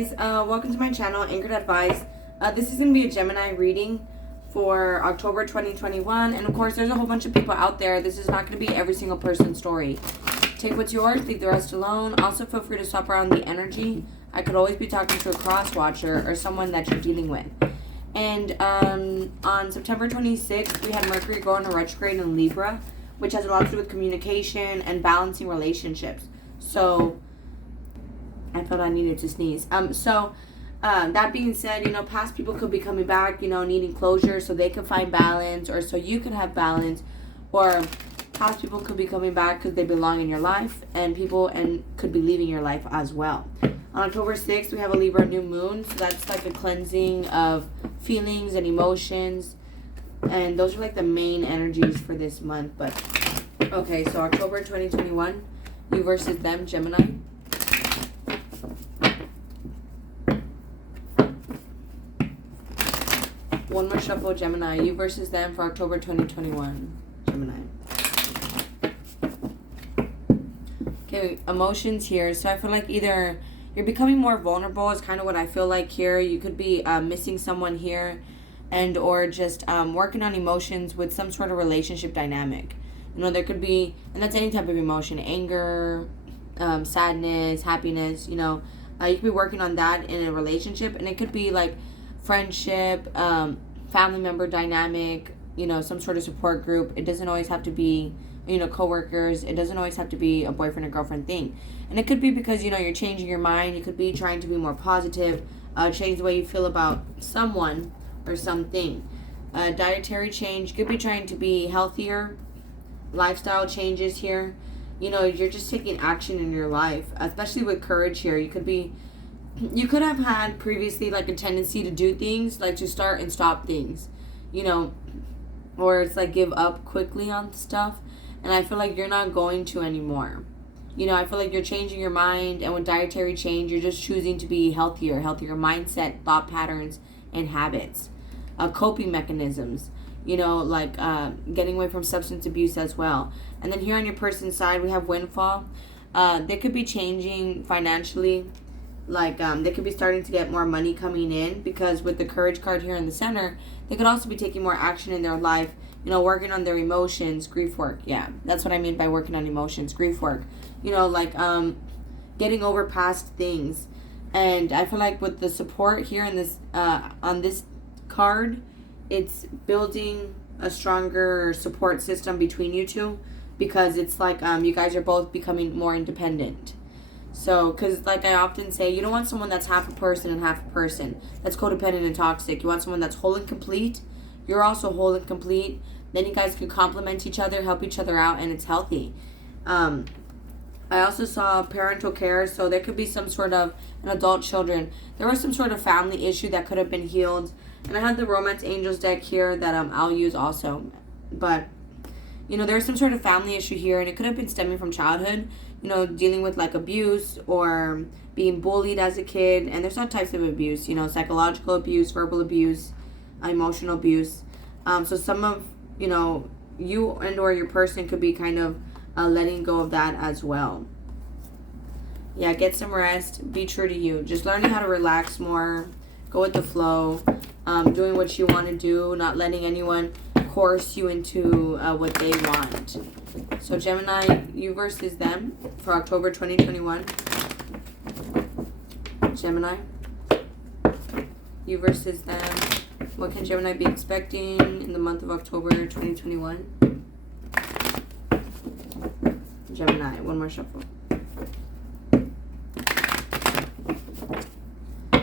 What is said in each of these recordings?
guys, welcome to my channel, Anchored Advice. This is going to be a Gemini reading for October 2021, and of course there's a whole bunch of people out there. This is not going to be every single person's story. Take what's yours, leave the rest alone. Also feel free to swap around the energy. I could always be talking to a cross watcher or someone that you're dealing with. And on September 26th, we had Mercury go into retrograde in Libra, which has a lot to do with communication and balancing relationships. So I felt I needed to sneeze. That being said, past people could be coming back, needing closure so they can find balance, or so you can have balance, or past people could be coming back because they belong in your life, and could be leaving your life as well. On October 6th, we have a Libra new moon, so that's like a cleansing of feelings and emotions, and those are like the main energies for this month. But okay, so October 2021, you versus them, Gemini. One more shuffle, Gemini. You versus them for October 2021, Gemini. Okay, emotions here. So I feel like either you're becoming more vulnerable is kind of what I feel like here. You could be missing someone here, and or just working on emotions with some sort of relationship dynamic. There could be, and that's any type of emotion, anger, sadness, happiness. You could be working on that in a relationship, and it could be like friendship, family member dynamic, some sort of support group. It doesn't always have to be, coworkers. It doesn't always have to be a boyfriend or girlfriend thing. And it could be because, you're changing your mind. You could be trying to be more positive, change the way you feel about someone or something. Dietary change. You could be trying to be healthier. Lifestyle changes here. You're just taking action in your life, especially with courage here. You could have had previously like a tendency to do things, like to start and stop things, or it's like give up quickly on stuff. And I feel like you're not going to anymore. I feel like you're changing your mind, and with dietary change, you're just choosing to be healthier mindset, thought patterns, and habits. Coping mechanisms, like getting away from substance abuse as well. And then here on your person's side, we have windfall. They could be changing financially. Like they could be starting to get more money coming in, because with the courage card here in the center, they could also be taking more action in their life, working on their emotions, grief work. Yeah, that's what I mean by working on emotions, grief work. Getting over past things. And I feel like with the support here in this on this card, it's building a stronger support system between you two, because it's like you guys are both becoming more independent. So, because like I often say, you don't want someone that's half a person and half a person. That's codependent and toxic. You want someone that's whole and complete. You're also whole and complete. Then you guys can complement each other, help each other out, and it's healthy. I also saw parental care. So there could be some sort of an adult children. There was some sort of family issue that could have been healed. And I had the Romance Angels deck here that I'll use also. But, there's some sort of family issue here, and it could have been stemming from childhood. Dealing with like abuse or being bullied as a kid. And there's all types of abuse, psychological abuse, verbal abuse, emotional abuse. So some of, you and or your person could be kind of letting go of that as well. Yeah, get some rest. Be true to you. Just learning how to relax more. Go with the flow. Doing what you want to do. Not letting anyone coerce you into what they want. So Gemini, you versus them for October 2021. Gemini, you versus them. What can Gemini be expecting in the month of October 2021? Gemini, one more shuffle.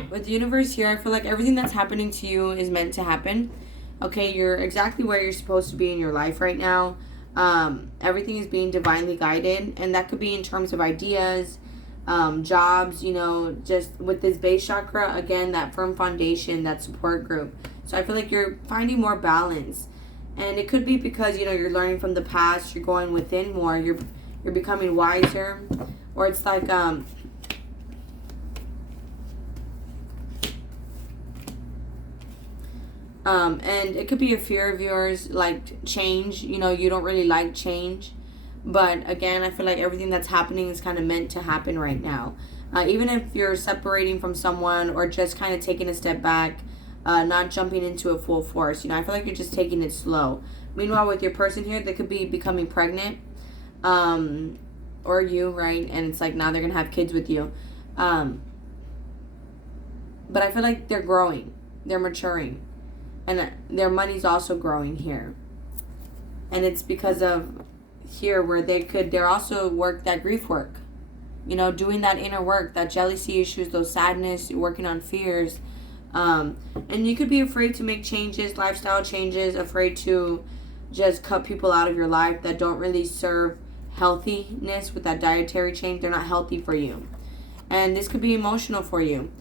With the universe here, I feel like everything that's happening to you is meant to happen. Okay, you're exactly where you're supposed to be in your life right now. Everything is being divinely guided, and that could be in terms of ideas, jobs, just with this base chakra, again, that firm foundation, that support group. So I feel like you're finding more balance, and it could be because, you're learning from the past, you're going within more, you're becoming wiser, or it's like, and it could be a fear of yours, like change. You don't really like change. But again, I feel like everything that's happening is kind of meant to happen right now. Even if you're separating from someone or just kind of taking a step back, not jumping into a full force. I feel like you're just taking it slow. Meanwhile, with your person here, they could be becoming pregnant, or you, right? And it's like now they're going to have kids with you. But I feel like they're growing. They're maturing. And their money's also growing here. And it's because of here where they're also that grief work. Doing that inner work, that jealousy issues, those sadness, working on fears. And you could be afraid to make changes, lifestyle changes, afraid to just cut people out of your life that don't really serve healthiness with that dietary change. They're not healthy for you. And this could be emotional for you.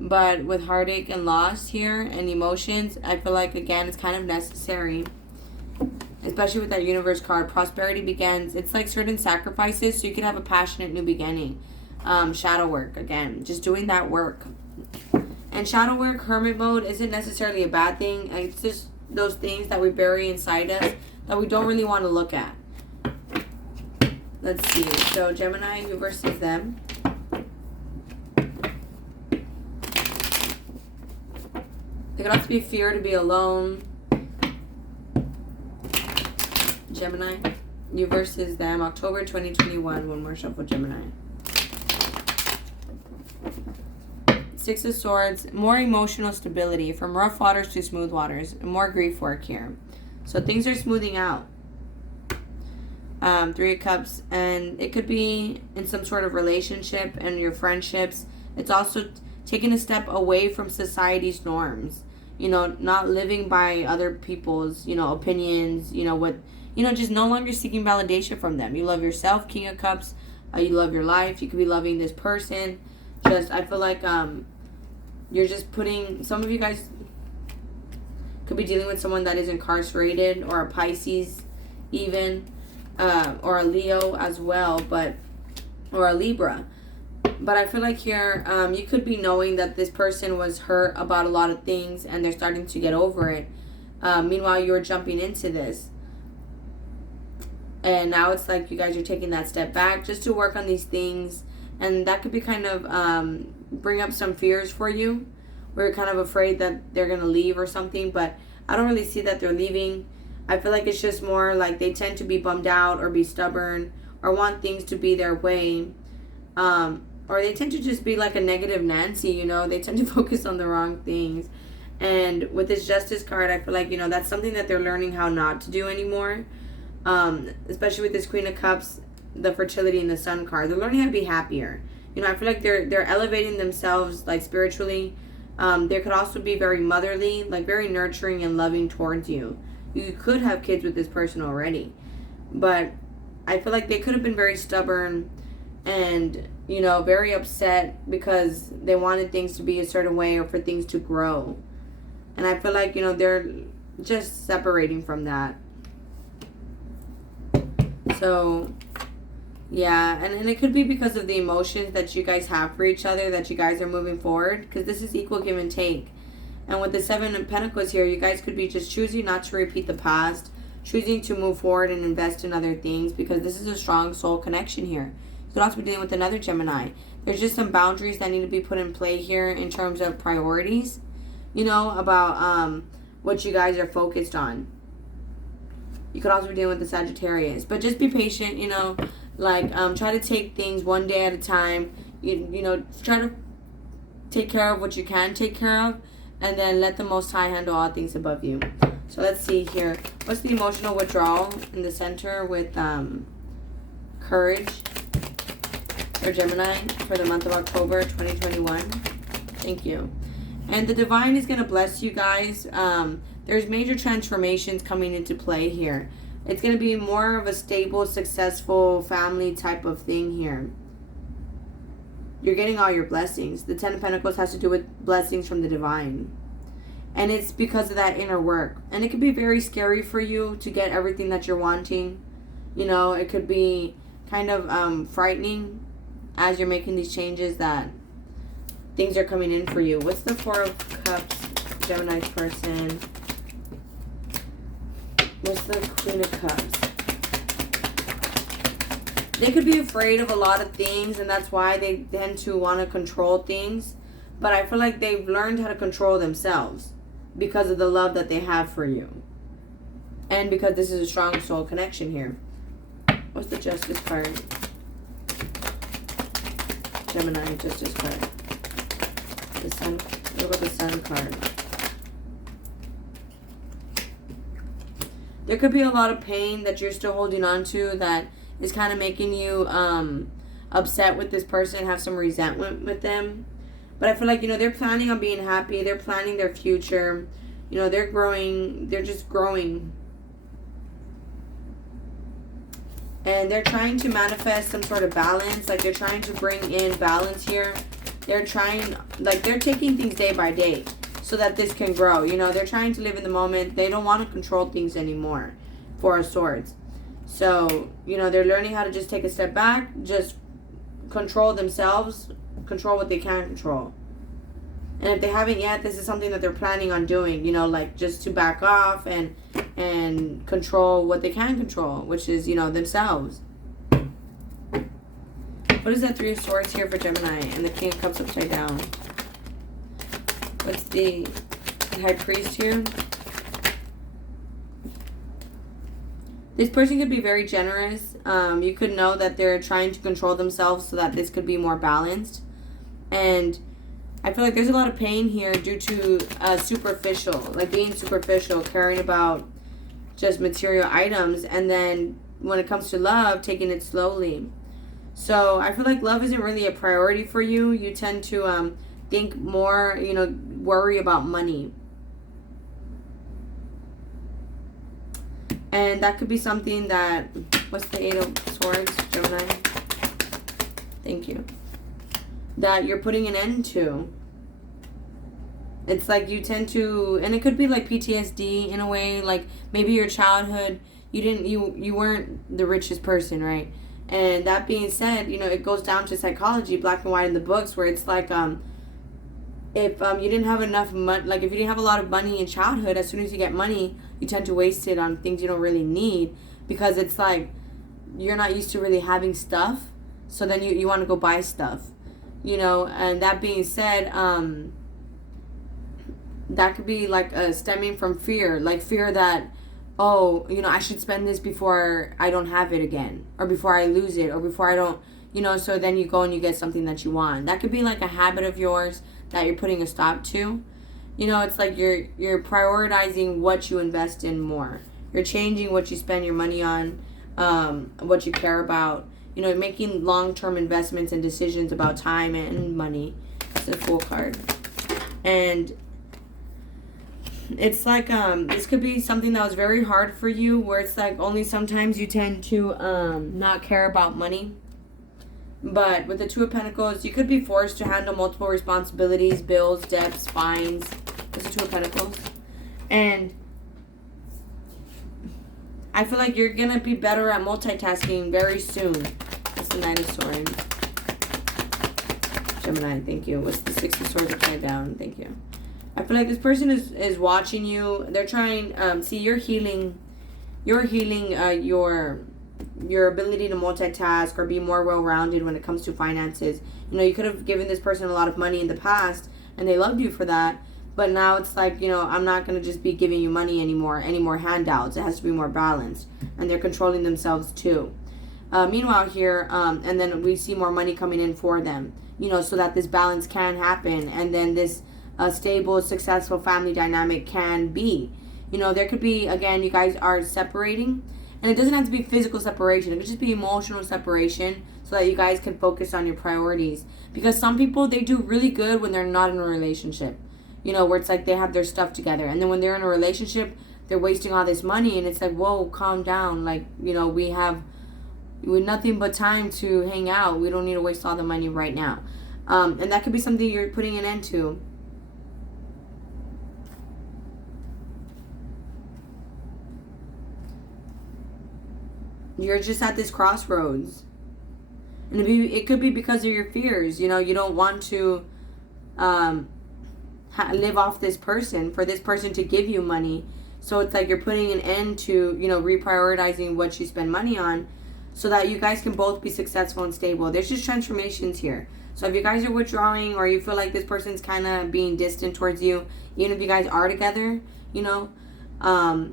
But with heartache and loss here and emotions, I feel like, again, it's kind of necessary. Especially with that universe card. Prosperity begins. It's like certain sacrifices so you can have a passionate new beginning. Shadow work, again. Just doing that work. And shadow work, hermit mode, isn't necessarily a bad thing. It's just those things that we bury inside us that we don't really want to look at. Let's see. So Gemini, who versus them? There could also be fear to be alone. Gemini, you versus them, October 2021. One more shuffle, Gemini. Six of Swords, more emotional stability from rough waters to smooth waters. More grief work here. So things are smoothing out. Three of Cups, and it could be in some sort of relationship and your friendships. It's also taking a step away from society's norms. Not living by other people's, opinions, just no longer seeking validation from them. You love yourself, King of Cups. You love your life. You could be loving this person. I feel like you're just putting, some of you guys could be dealing with someone that is incarcerated, or a Pisces even, or a Leo as well, or a Libra. But I feel like here, you could be knowing that this person was hurt about a lot of things and they're starting to get over it. Meanwhile, you're jumping into this. And now it's like you guys are taking that step back just to work on these things. And that could be kind of bring up some fears for you, where you're kind of afraid that they're going to leave or something. But I don't really see that they're leaving. I feel like it's just more like they tend to be bummed out or be stubborn or want things to be their way. Or they tend to just be like a negative Nancy, They tend to focus on the wrong things. And with this Justice card, I feel like, that's something that they're learning how not to do anymore. Especially with this Queen of Cups, the fertility and the Sun card. They're learning how to be happier. I feel like they're elevating themselves, like, spiritually. They could also be very motherly, like very nurturing and loving towards you. You could have kids with this person already. But I feel like they could have been very stubborn and, very upset because they wanted things to be a certain way or for things to grow. And I feel like, they're just separating from that. So, yeah, and it could be because of the emotions that you guys have for each other, that you guys are moving forward, because this is equal give and take. And with the Seven of Pentacles here, you guys could be just choosing not to repeat the past, choosing to move forward and invest in other things, because this is a strong soul connection here. You could also be dealing with another Gemini. There's just some boundaries that need to be put in play here in terms of priorities, about what you guys are focused on. You could also be dealing with the Sagittarius. But just be patient, try to take things one day at a time. Try to take care of what you can take care of. And then let the Most High handle all things above you. So let's see here. What's the emotional withdrawal in the center with courage for Gemini for the month of October 2021? Thank you. And the Divine is going to bless you guys. There's major transformations coming into play here. It's going to be more of a stable, successful family type of thing here. You're getting all your blessings. The Ten of Pentacles has to do with blessings from the Divine. And it's because of that inner work. And it could be very scary for you to get everything that you're wanting. It could be kind of frightening as you're making these changes that things are coming in for you. What's the Four of Cups, Gemini's person? What's the Queen of Cups? They could be afraid of a lot of things, and that's why they tend to want to control things. But I feel like they've learned how to control themselves because of the love that they have for you. And because this is a strong soul connection here. What's the Justice card? Gemini, Justice card. The Sun. What about the Sun card? There could be a lot of pain that you're still holding on to that is kind of making you upset with this person, have some resentment with them. But I feel like, they're planning on being happy. They're planning their future. They're growing. They're just growing. And they're trying to manifest some sort of balance. Like, they're trying to bring in balance here. They're trying, they're taking things day by day so that this can grow. They're trying to live in the moment. They don't want to control things anymore. Four of Swords. So, they're learning how to just take a step back, just control themselves, control what they can control. And if they haven't yet, this is something that they're planning on doing, just to back off and control what they can control, which is, themselves. What is that Three of Swords here for Gemini? And the King of Cups upside down. What's the High Priest here? This person could be very generous. You could know that they're trying to control themselves so that this could be more balanced. And I feel like there's a lot of pain here due to superficial, being superficial, caring about just material items. And then when it comes to love, taking it slowly. So I feel like love isn't really a priority for you. You tend to think more, worry about money. And that could be something that, what's the Eight of Swords, Gemini? Thank you. That you're putting an end to. It's like you tend to, and it could be like PTSD in a way, like maybe your childhood, you weren't the richest person, right? And that being said, it goes down to psychology, black and white in the books, where it's like, if you didn't have enough money, if you didn't have a lot of money in childhood, as soon as you get money, you tend to waste it on things you don't really need, because it's like you're not used to really having stuff, so then you want to go buy stuff, and that being said, that could be stemming from fear, fear that, I should spend this before I don't have it again, or before I lose it, or before I don't, so then you go and you get something that you want. That could be like a habit of yours that you're putting a stop to. It's like you're prioritizing what you invest in more. You're changing what you spend your money on, what you care about. Making long-term investments and decisions about time and money. It's a Fool card. And it's like, this could be something that was very hard for you, where it's like only sometimes you tend to not care about money. But with the Two of Pentacles, you could be forced to handle multiple responsibilities, bills, debts, fines. There's the Two of Pentacles. And I feel like you're going to be better at multitasking very soon. That's the Knight of Swords. Gemini, thank you. What's the Six of Swords upside down? Thank you. I feel like this person is watching you. They're trying, see, you're healing your ability to multitask or be more well-rounded when it comes to finances. You could have given this person a lot of money in the past and they loved you for that, but now it's like, I'm not going to just be giving you money anymore, any more handouts. It has to be more balanced, and they're controlling themselves too. Meanwhile here, and then we see more money coming in for them, so that this balance can happen, and then this stable, successful family dynamic can be. There could be, again, you guys are separating. And it doesn't have to be physical separation. It could just be emotional separation so that you guys can focus on your priorities. Because some people, they do really good when they're not in a relationship. Where it's like they have their stuff together. And then when they're in a relationship, they're wasting all this money. And it's like, whoa, calm down. We have nothing but time to hang out. We don't need to waste all the money right now. And that could be something you're putting an end to. You're just at this crossroads. And it could be because of your fears. You don't want to live off this person, for this person to give you money. So it's like you're putting an end to, reprioritizing what you spend money on so that you guys can both be successful and stable. There's just transformations here. So if you guys are withdrawing, or you feel like this person's kind of being distant towards you, even if you guys are together, you know,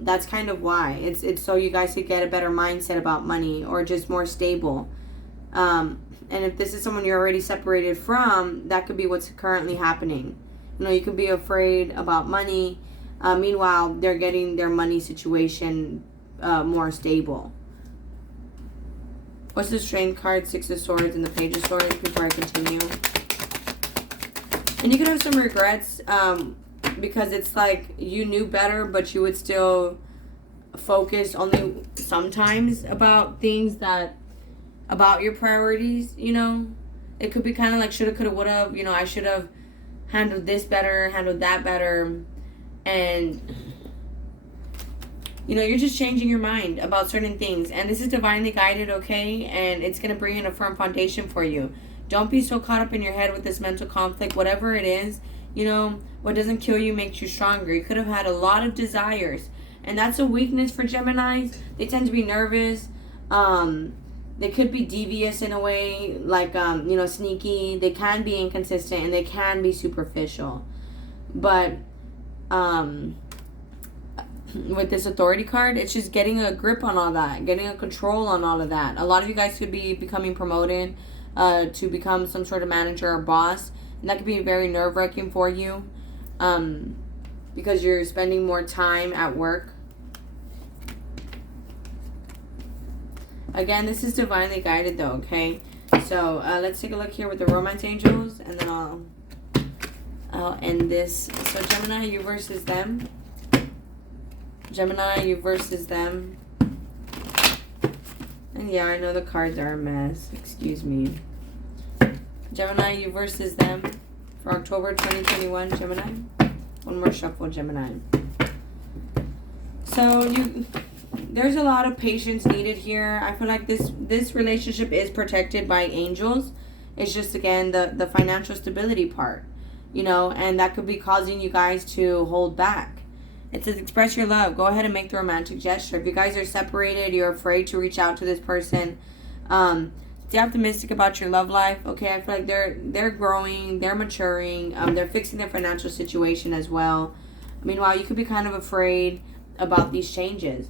that's kind of why. It's so you guys could get a better mindset about money, or just more stable. And if this is someone you're already separated from, that could be what's currently happening. You know, you could be afraid about money. Meanwhile, they're getting their money situation more stable. What's the Strength card, Six of Swords, and the Page of Swords before I continue? And you could have some regrets because it's like you knew better, but you would still focus only sometimes about things that, about your priorities, you know? It could be kind of like shoulda, coulda, woulda, you know, I should have handled this better, handled that better, and you know, you're just changing your mind about certain things. And this is divinely guided, okay? And it's going to bring in a firm foundation for you. Don't be so caught up in your head with this mental conflict. Whatever it is, you know, what doesn't kill you makes you stronger. You could have had a lot of desires. And that's a weakness for Geminis. They tend to be nervous. They could be devious in a way, like, you know, sneaky. They can be inconsistent, and they can be superficial. But, with this Authority card, it's just getting a grip on all that, getting a control on all of that. A lot of you guys could be becoming promoted to become some sort of manager or boss, and that could be very nerve-wracking for you because you're spending more time at work. Again, this is divinely guided though, okay? So let's take a look here with the Romance Angels, and then I'll end this. So Gemini, you versus them. Gemini, you versus them. And yeah, I know the cards are a mess. Excuse me. Gemini, you versus them for October 2021, Gemini. One more shuffle, Gemini. So there's a lot of patience needed here. I feel like this relationship is protected by angels. It's just, again, the financial stability part, you know, and that could be causing you guys to hold back. It says express your love. Go ahead and make the romantic gesture. If you guys are separated, you're afraid to reach out to this person. Stay optimistic about your love life. Okay, I feel like they're growing, they're maturing, they're fixing their financial situation as well. Meanwhile, you could be kind of afraid about these changes.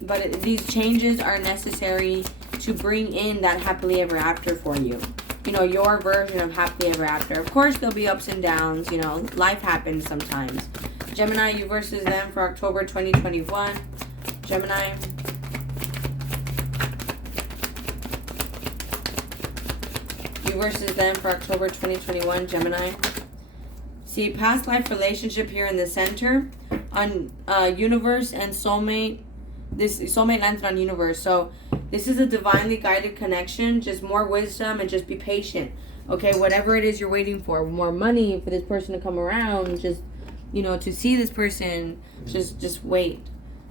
But these changes are necessary to bring in that happily ever after for you. You know, your version of happily ever after. Of course, there'll be ups and downs. You know, life happens sometimes. Gemini, you versus them for October 2021. Gemini. You versus them for October 2021. Gemini. See, past life relationship here in the center. On Universe and Soulmate. This Soulmate landed on Universe. So this is a divinely guided connection. Just more wisdom and just be patient. Okay, whatever it is you're waiting for. More money for this person to come around. Just, you know, to see this person, just wait.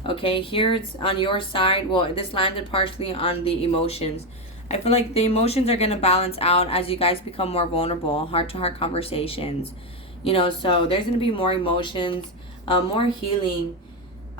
Okay, here it's on your side. Well, this landed partially on the emotions. I feel like the emotions are going to balance out as you guys become more vulnerable, heart-to-heart conversations. You know, so there's going to be more emotions, more healing,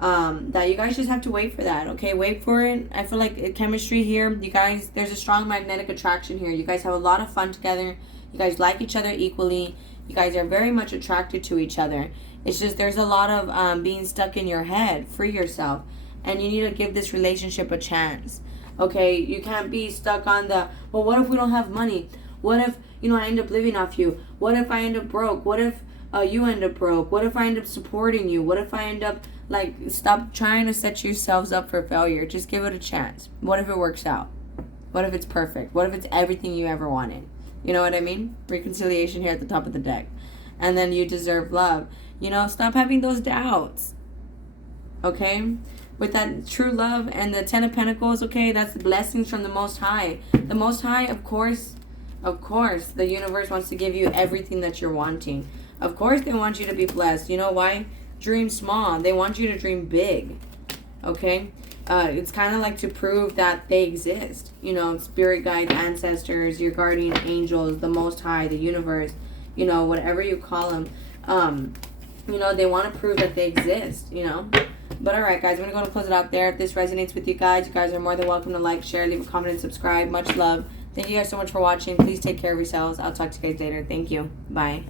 that you guys just have to wait for that. Okay, wait for it. I feel like chemistry here, you guys, there's a strong magnetic attraction here. You guys have a lot of fun together. You guys like each other equally. You guys are very much attracted to each other. It's just there's a lot of being stuck in your head. Free yourself. And you need to give this relationship a chance. Okay? You can't be stuck on the, well, what if we don't have money? What if, you know, I end up living off you? What if I end up broke? What if you end up broke? What if I end up supporting you? What if I end up, like, stop trying to set yourselves up for failure. Just give it a chance. What if it works out? What if it's perfect? What if it's everything you ever wanted? You know what I mean? Reconciliation here at the top of the deck. And then you deserve love. You know, stop having those doubts. Okay? With that true love and the Ten of Pentacles, okay, that's the blessings from the Most High. The Most High, of course, the universe wants to give you everything that you're wanting. Of course, they want you to be blessed. You know why? Dream small. They want you to dream big. Okay? It's kind of like to prove that they exist. You know, spirit guides, ancestors, your guardian angels, the Most High, the universe, you know, whatever you call them. You know, they want to prove that they exist, you know. But alright, guys, I'm going to go and close it out there. If this resonates with you guys are more than welcome to like, share, leave a comment, and subscribe. Much love. Thank you guys so much for watching. Please take care of yourselves. I'll talk to you guys later. Thank you. Bye.